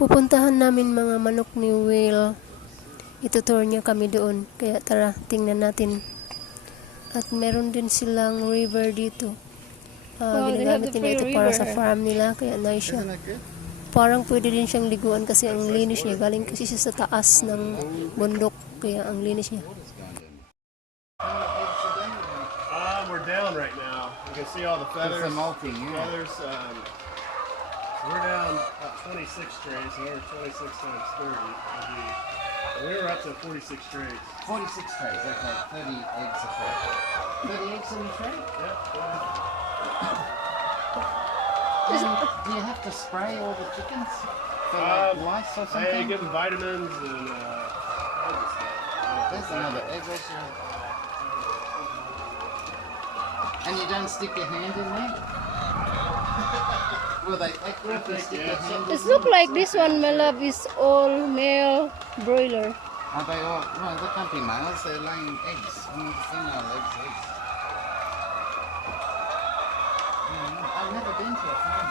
Pupuntahan namin mga manok ni Will. Itutour niya kami doon. Kaya tara, tingnan natin. At meron din silang river dito. Ginagamit nila ito para sa farm nila. Kaya nice siya. Parang pwede din siyang liguan kasi ang linis niya. Galing kasi siya sa taas ng bundok. Kaya ang linis niya. We're down right now. You can see all the feathers. It's molting, yeah. Feathers. We're down about 26 trays, and we're 26 times 30. We were up to 46 trays. 46 trays, okay. 30 eggs a tray. 30 eggs in a tray? Yep. Do you have to spray all the chickens for like lice or something? I give them vitamins and There's another egg also. And you don't stick your hand in there? Will they accurate and stick your hand in It looks like this one, my love, is all male broiler. Are they all? No, they can't be males. They're laying eggs. Female eggs. I've never been to a farm.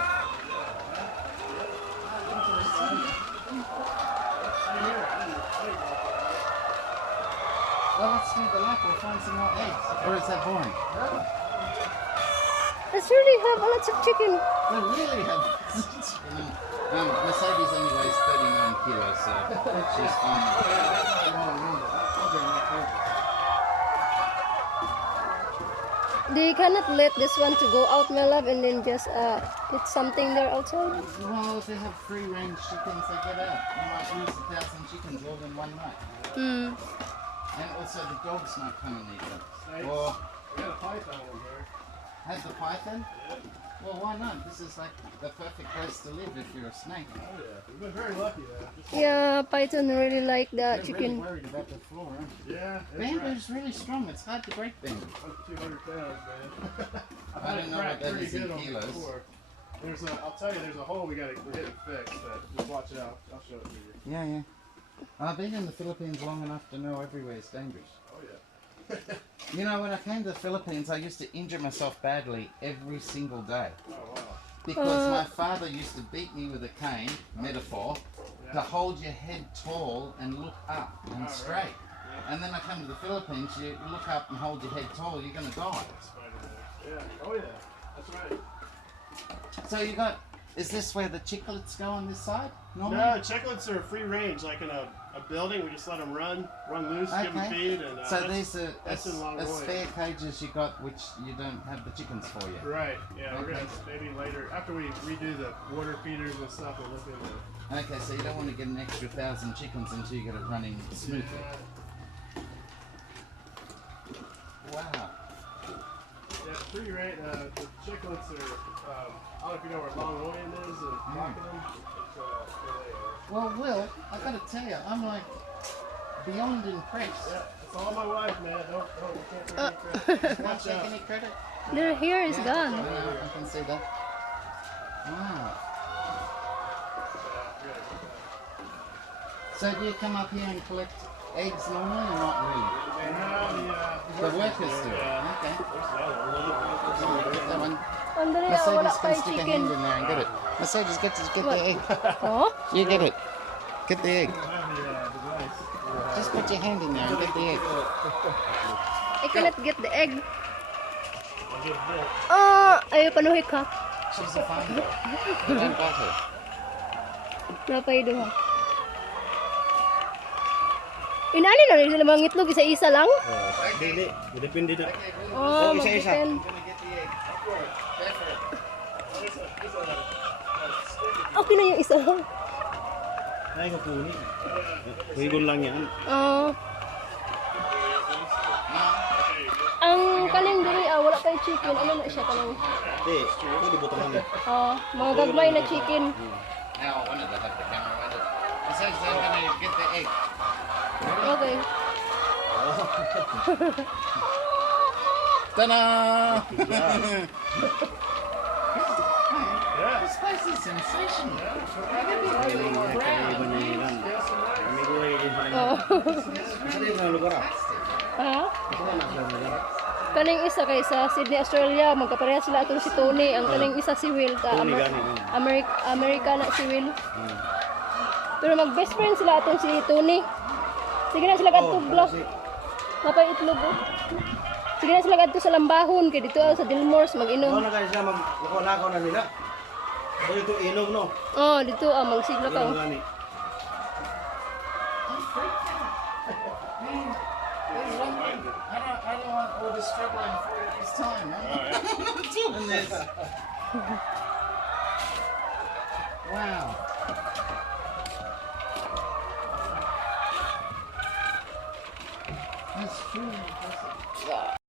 Well, let's do the luck. We'll find some more eggs. Or is that boring? Let's really have a lot of chicken. They really have chicken. Mercedes only weighs 39 kilos, so she's fine. They cannot let this one to go out, my love, and then just put something there outside. Well, if they have free-range chickens, they get out. You might lose 1,000 chickens all in one night. And also the dogs might come and eat them. Or we had a python over here. have the python? Yeah. Well, why not? This is like the perfect place to live if you're a snake. Oh yeah, we've been very lucky though. Yeah, python really like the They're chicken. really worried about the floor, aren't you? Yeah, that's Bamboo's really strong. It's hard to break bamboo. right. 200 pounds, man. I don't know what that is in kilos. There's a, I'll tell you, there's a hole we're getting fixed. Just watch out. I'll show it to you. Yeah, yeah. I've been in the Philippines long enough to know everywhere is dangerous. Oh yeah. You know, when I came to the Philippines, I used to injure myself badly every single day. Oh wow. Because my father used to beat me with a cane, metaphor, to hold your head tall and look up and straight. And then I come to the Philippines, you look up and hold your head tall, you're going to die. Yeah. Oh yeah. That's right. So you got, is this where the chicklets go on this side? Normally? No, chicklets are free range, like in a building. We just let them run loose, give them feed, and so these are that's in Long spare cages you got, which you don't have the chickens for yet. Right. Yeah. We're Okay. gonna maybe later after we redo the water feeders and stuff. We'll look into. Okay, so you don't want to get an extra 1,000 chickens until you get it running smoothly. Yeah, Wow. free range. The chicklets are. I don't know if you know where Long Oriental is and baculin. It's where they are. Well, Will, I gotta tell you, I'm like beyond impressed. Yeah, it's all my wife, man. Don't you can't take any credit. Can't take any credit. Their hair is gone. Yeah, I can see that. Wow. So do you come up here and collect eggs normally or not really? The workers do. Okay. That one. Andali, wala Mercedes can tayong stick a chicken. hand in there and get it. Mercedes, get the egg. Oh? You get it. Get the egg. Just put your hand in there and get the egg. I cannot get the egg. Ah, ayaw panuhik ha. She's a farm dog. You don't got her. Napay do ha. Inali na rin sila mga itlog, isa-isa lang? Dili, depende na. Oh, isa-isa. mag-depend. Okay na yung isa lang. Ay, kapunin. Rigon lang yan. Ang kaning diri, wala kay chicken. Ano na siya kanang? Hindi, hindi butangan niya. Mga gagmay na chicken. Now I wanted to have the camera with it. Mercedes, I'm gonna get the egg. Okay. Ta-da! Yeah. This place is sensational. Ha? Kaning isa kay sa Sydney, Australia, magkapareha sila atong si Tony. Ang kaning isa si Will, America na si Will. Pero mag-best friend sila atong si Tony. Sige na sila kadto vlog. Mapay itlog oh. Sige na sila kadto sa Lambahon kay dito sa Dilmores mag-inom. na guys na maglako-lako na nila. So ito inom no. Oh, dito magsigla ka. Oh. Gani. I don't want all this struggling for this time, man. Doing this. Wow. That's true.